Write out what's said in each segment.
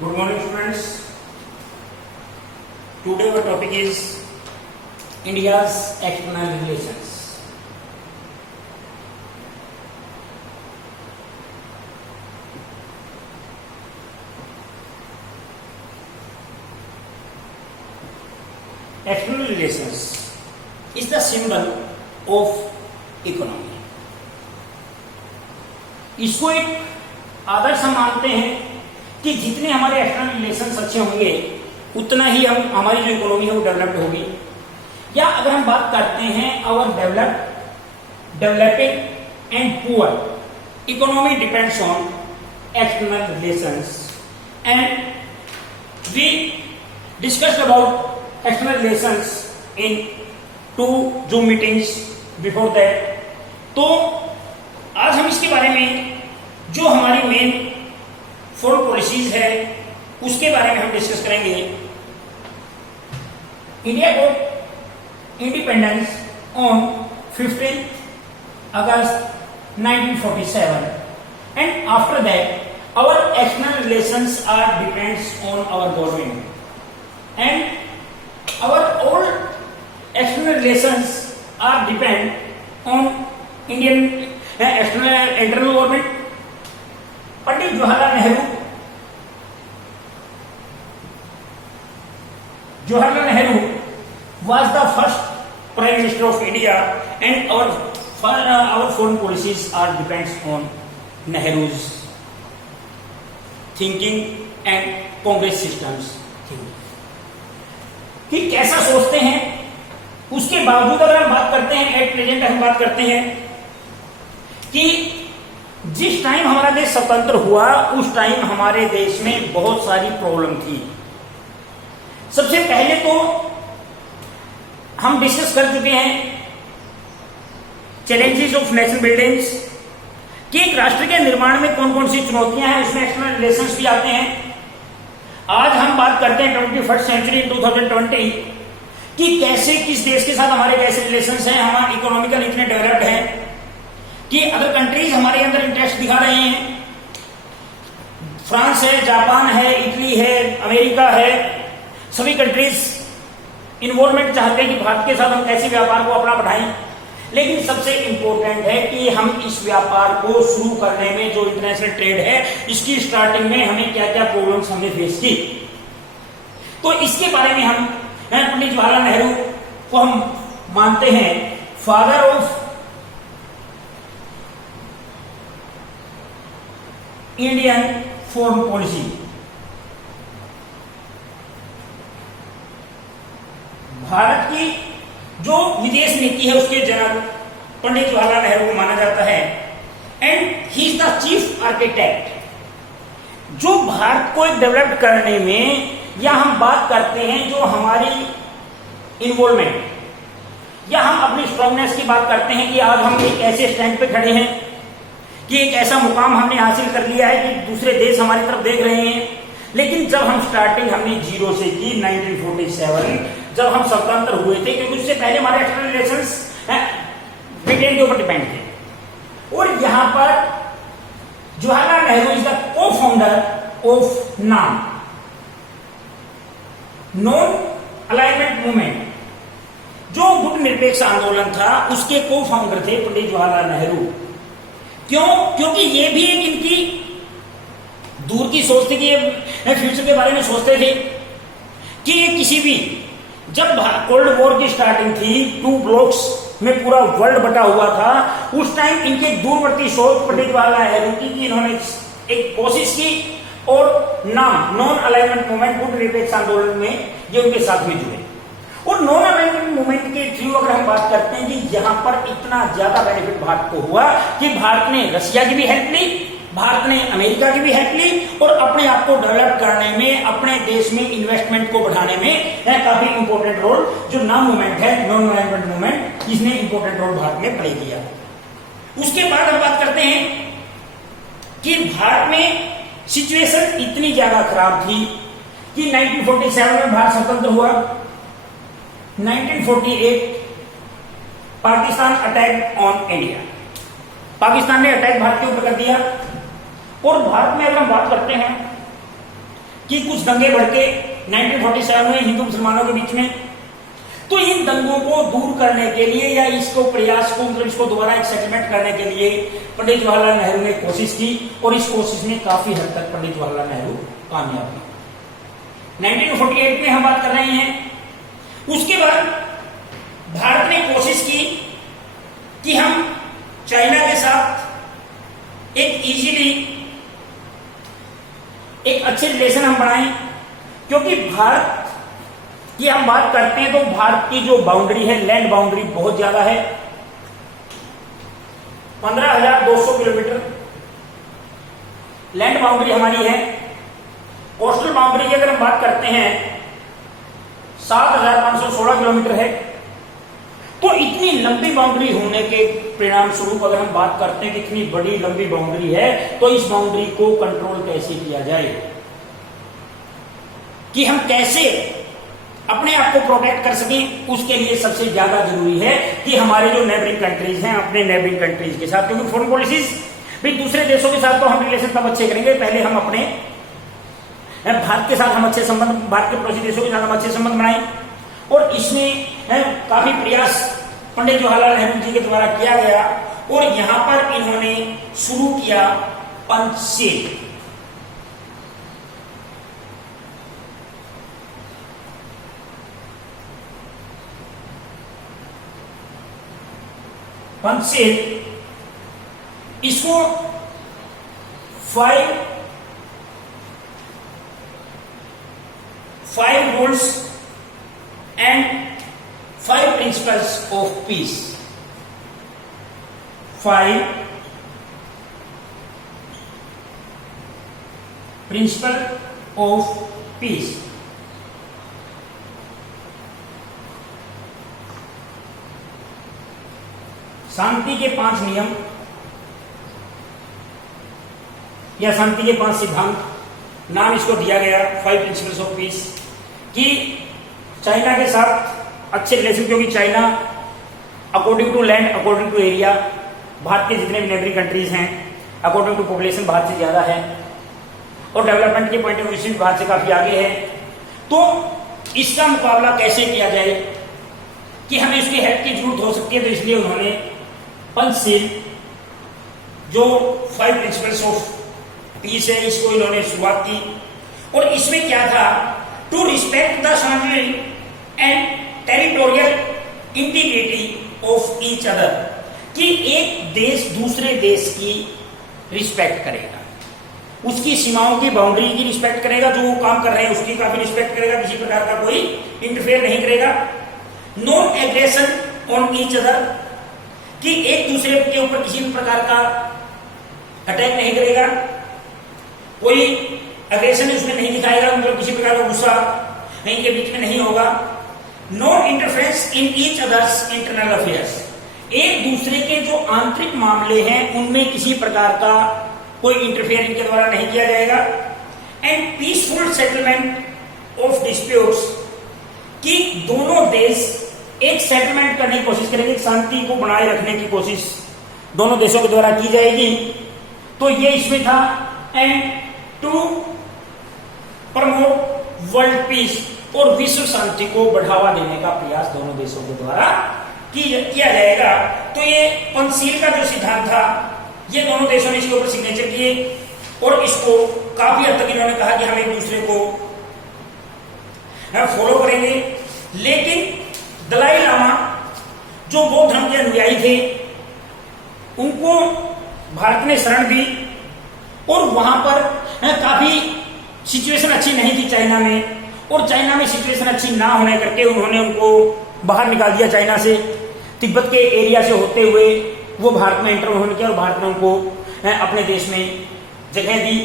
Good morning, students. Today our topic is India's external relations. External relations is the symbol of economy. इसको एक आदर्श हम मानते हैं कि जितने हमारे एक्सटर्नल रिलेशंस अच्छे होंगे उतना ही हमारी जो इकोनॉमी है वो डेवलप्ड होगी। या अगर हम बात करते हैं our developing and poor economy depends on external relations and we discussed about external relations in 2 Zoom meetings before that. तो आज हम इसके बारे में जो हमारी मेन फॉरेन पॉलिसीज है उसके बारे में हम डिस्कस करेंगे। India got independence on 15 August 1947 and after that our external relations are depends on our government and our all external relations are depend on Indian internal government. Pandit Jawaharlal Nehru was the first Prime Minister of India and our foreign policies are depends on Nehru's thinking and Congress systems thinking। कि कैसा सोचते हैं उसके बावजूद अगर हम बात करते हैं एट प्रेजेंट हम बात करते हैं कि जिस टाइम हमारा देश स्वतंत्र हुआ उस टाइम हमारे देश में बहुत सारी प्रॉब्लम थी। सबसे पहले तो हम डिस्कस कर चुके हैं चैलेंजेस ऑफ नेशनल बिल्डिंग्स कि एक राष्ट्र के निर्माण में कौन कौन सी चुनौतियां हैं, उसमें एक्सटर्नल रिलेशंस भी आते हैं। आज हम बात करते हैं 21st सेंचुरी 2020 कि कैसे किस देश के साथ हमारे कैसे रिलेशंस हैं, हमारे इकोनॉमिकल इतने डेवलप्ड हैं कि अदर कंट्रीज हमारे अंदर इंटरेस्ट दिखा रहे हैं। फ्रांस है, जापान है, इटली है, अमेरिका है, सभी कंट्रीज इन्वॉल्वमेंट चाहते हैं कि भारत के साथ हम कैसे व्यापार को अपना बढ़ाएं। लेकिन सबसे इंपॉर्टेंट है कि हम इस व्यापार को शुरू करने में जो इंटरनेशनल ट्रेड है इसकी स्टार्टिंग में हमें क्या क्या प्रॉब्लम्स हमने फेस की। तो इसके बारे में हम पंडित जवाहरलाल नेहरू को हम मानते हैं father of Indian foreign policy. Bharat की जो विदेश नीति है उसके जनक पंडित जवाहरलाल नेहरू को माना जाता है and he is the chief architect. जो भारत को एक डेवलप करने में या हम बात करते हैं जो हमारी इन्वॉल्वमेंट या हम अपनी स्ट्रांगनेस की बात करते हैं कि आज हम एक ऐसे स्टैंड पे खड़े हैं कि एक ऐसा मुकाम हमने हासिल कर लिया है कि दूसरे देश हमारी तरफ देख रहे हैं। लेकिन जब हम स्टार्टिंग हमने जीरो से की 1947 जब हम स्वतंत्र हुए थे, क्योंकि उससे पहले हमारे एक्सटर्नल रिलेशंस ब्रिटेन के ऊपर डिपेंड थे। और यहां पर जवाहरलाल नेहरू इज द को फाउंडर ऑफ नाम नॉन अलाइनमेंट मूवमेंट। जो गुट निरपेक्ष आंदोलन था उसके को फाउंडर थे पंडित जवाहरलाल नेहरू। क्यों? क्योंकि ये भी एक इनकी दूर की सोच थी कि ये फ्यूचर के बारे में सोचते थे कि किसी भी जब कोल्ड वॉर की स्टार्टिंग थी 2 ब्लॉक्स में पूरा वर्ल्ड बटा हुआ था, उस टाइम इनके दूरवर्ती सोच पंडित जवाहरलाल नेहरू की कि इन्होंने एक कोशिश की और नाम नॉन अलाइनमेंट मूवमेंट गुट निरपेक्ष आंदोलन में ये उनके साथ में जुड़े। और नॉन अलाइनमेंट मूवमेंट के थ्रू अगर हम बात करते हैं कि यहां पर इतना ज्यादा बेनिफिट भारत को हुआ कि भारत ने रशिया की भी हेल्प ली, भारत ने अमेरिका की भी हेल्प ली और अपने आप को डेवलप करने में अपने देश में इन्वेस्टमेंट को बढ़ाने में काफी इंपॉर्टेंट रोल जो नाम मूवमेंट है नॉन अलाइनमेंट मूवमेंट इसने इंपॉर्टेंट रोल भारत में प्ले किया। उसके बाद हम बात करते हैं कि भारत में सिचुएशन इतनी ज्यादा खराब थी कि 1947 में भारत स्वतंत्र हुआ। 1948 Pakistan attack on India, Pakistan ने अटैक भारत के ऊपर कर दिया। और भारत में अगर हम बात करते हैं कि कुछ दंगे भड़के 1947 में हिंदू मुसलमानों के बीच में। तो इन दंगों को दूर करने के लिए या इसको प्रयास को मतलब इसको दोबारा एक सेटलमेंट करने के लिए पंडित जवाहरलाल नेहरू ने कोशिश की और इस कोशिश में काफी हद तक पंडित जवाहरलाल नेहरू कामयाब हुए। 1948 में हम बात कर रहे हैं। उसके बाद भारत ने कोशिश की कि हम चाइना के साथ एक इजीली एक अच्छे रिलेशन हम बनाएं, क्योंकि भारत की हम बात करते हैं तो भारत की जो बाउंड्री है, लैंड बाउंड्री बहुत ज्यादा है, 15,200 किलोमीटर लैंड बाउंड्री हमारी है। कोस्टल बाउंड्री की अगर हम बात करते हैं 7,516 किलोमीटर है। तो इतनी लंबी बाउंड्री होने के परिणाम स्वरूप अगर हम बात करते हैं कि इतनी बड़ी लंबी बाउंड्री है, तो इस बाउंड्री को कंट्रोल कैसे किया जाए, कि हम कैसे अपने आप को प्रोटेक्ट कर सकें, उसके लिए सबसे ज्यादा जरूरी है कि हमारे जो नेबरिंग कंट्रीज हैं अपने नेबरिंग कंट्रीज के साथ, क्योंकि फॉरेन पॉलिसीज भी दूसरे देशों के साथ तो हम रिलेशन तब अच्छे करेंगे, पहले हम अपने भारत के साथ हम अच्छे संबंध, भारत के पड़ोसी देशों के साथ हम अच्छे संबंध बनाएं। और इसमें काफी प्रयास पंडित जवाहरलाल नेहरू जी के द्वारा किया गया और यहां पर इन्होंने शुरू किया पंचशील। पंचशील इसको 5 rules and 5 principles of peace. 5 principle of peace. शांति के 5 नियम या शांति के 5 सिद्धांत, नाम इसको दिया गया 5 प्रिंसिपल्स ऑफ पीस, कि चाइना के साथ अच्छे रिलेशन, क्योंकि China according to land, according to area, Bharat के जितने भी नेबरिंग कंट्रीज हैं अकॉर्डिंग टू पॉपुलेशन भारत से ज्यादा है और डेवलपमेंट के पॉइंट ऑफ व्यू से भारत से काफी आगे है। तो इसका मुकाबला कैसे किया जाए कि हमें उसकी हेल्प की जरूरत हो सकती है, तो इसलिए उन्होंने पंचशील जो 5 प्रिंसिपल्स ऑफ पीस है इसको इन्होंने शुरुआत की। और इसमें क्या था, to respect the sovereignty and territorial integrity of each other, कि एक देश दूसरे देश की रिस्पेक्ट करेगा, उसकी सीमाओं की, बाउंड्री की रिस्पेक्ट करेगा, जो वो काम कर रहे हैं उसकी काफी रिस्पेक्ट करेगा, किसी प्रकार का कोई इंटरफेयर नहीं करेगा। No aggression on each other, कि एक दूसरे के ऊपर किसी भी प्रकार का अटैक नहीं करेगा, कोई एग्रेशन उसमें नहीं दिखाएगा, मतलब किसी प्रकार का गुस्सा इनके बीच में नहीं होगा। No interference in each others internal affairs, एक दूसरे के जो आंतरिक मामले हैं उनमें किसी प्रकार का कोई इंटरफेयर इनके द्वारा नहीं किया जाएगा। And peaceful settlement of disputes, कि दोनों देश एक सेटलमेंट करने की कोशिश करेंगे, शांति को बनाए रखने की कोशिश दोनों देशों के द्वारा की जाएगी। तो ये इसमें था। And to promote world peace, और विश्व शांति को बढ़ावा देने का प्रयास दोनों देशों के द्वारा किया जाएगा। तो ये पंचशील का जो सिद्धांत था ये दोनों देशों ने इसके ऊपर सिग्नेचर किए और इसको काफी हद तक इन्होंने कहा कि हम एक दूसरे को फॉलो करेंगे। लेकिन दलाई लामा जो बौद्ध धर्म के अनुयायी थे उनको भारत ने शरण दी और वहां पर काफी सिचुएशन अच्छी नहीं थी चाइना में, और चाइना में सिचुएशन अच्छी ना होने करके उन्होंने उनको बाहर निकाल दिया चाइना से, तिब्बत के एरिया से होते हुए वो भारत में एंटर उन्होंने किया और भारत ने उनको अपने देश में जगह दी,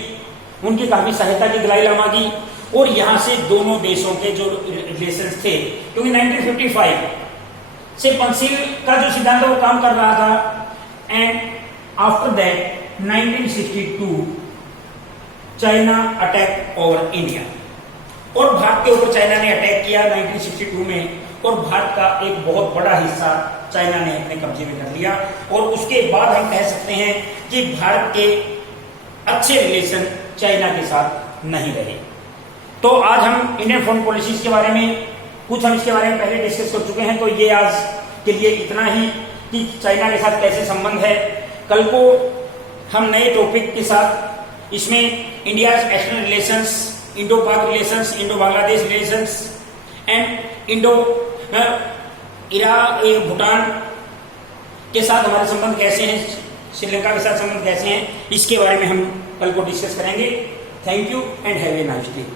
उनकी काफी सहायता की दलाई लामा की। और यहां से दोनों देशों के जो रिलेशंस थे, क्योंकि 1955 से पंचशील का जो सिद्धांत वो काम कर रहा था, and after that 1962 China attack over India, और भारत के ऊपर चाइना ने अटैक किया 1962 में, और भारत का एक बहुत बड़ा हिस्सा चाइना ने अपने कब्जे में कर लिया। और उसके बाद हम कह सकते हैं कि भारत के अच्छे रिलेशन चाइना के साथ नहीं रहे। तो आज हम इंडियन फॉरेन पॉलिसीज के बारे में कुछ हम इसके बारे में पहले डिस्कस कर चुके हैं, तो ये आज के लिए इतना ही कि चाइना के साथ कैसे संबंध है। कल को हम नए टॉपिक के साथ इसमें इंडिया एक्सटर्नल रिलेशंस, इंडो पाक relations, Indo Bangladesh relations and Indo Iraq Bhutan के साथ हमारे संबंध कैसे हैं, श्रीलंका के साथ संबंध कैसे हैं, इसके बारे में हम कल को डिस्कस करेंगे। Thank you and have a nice day.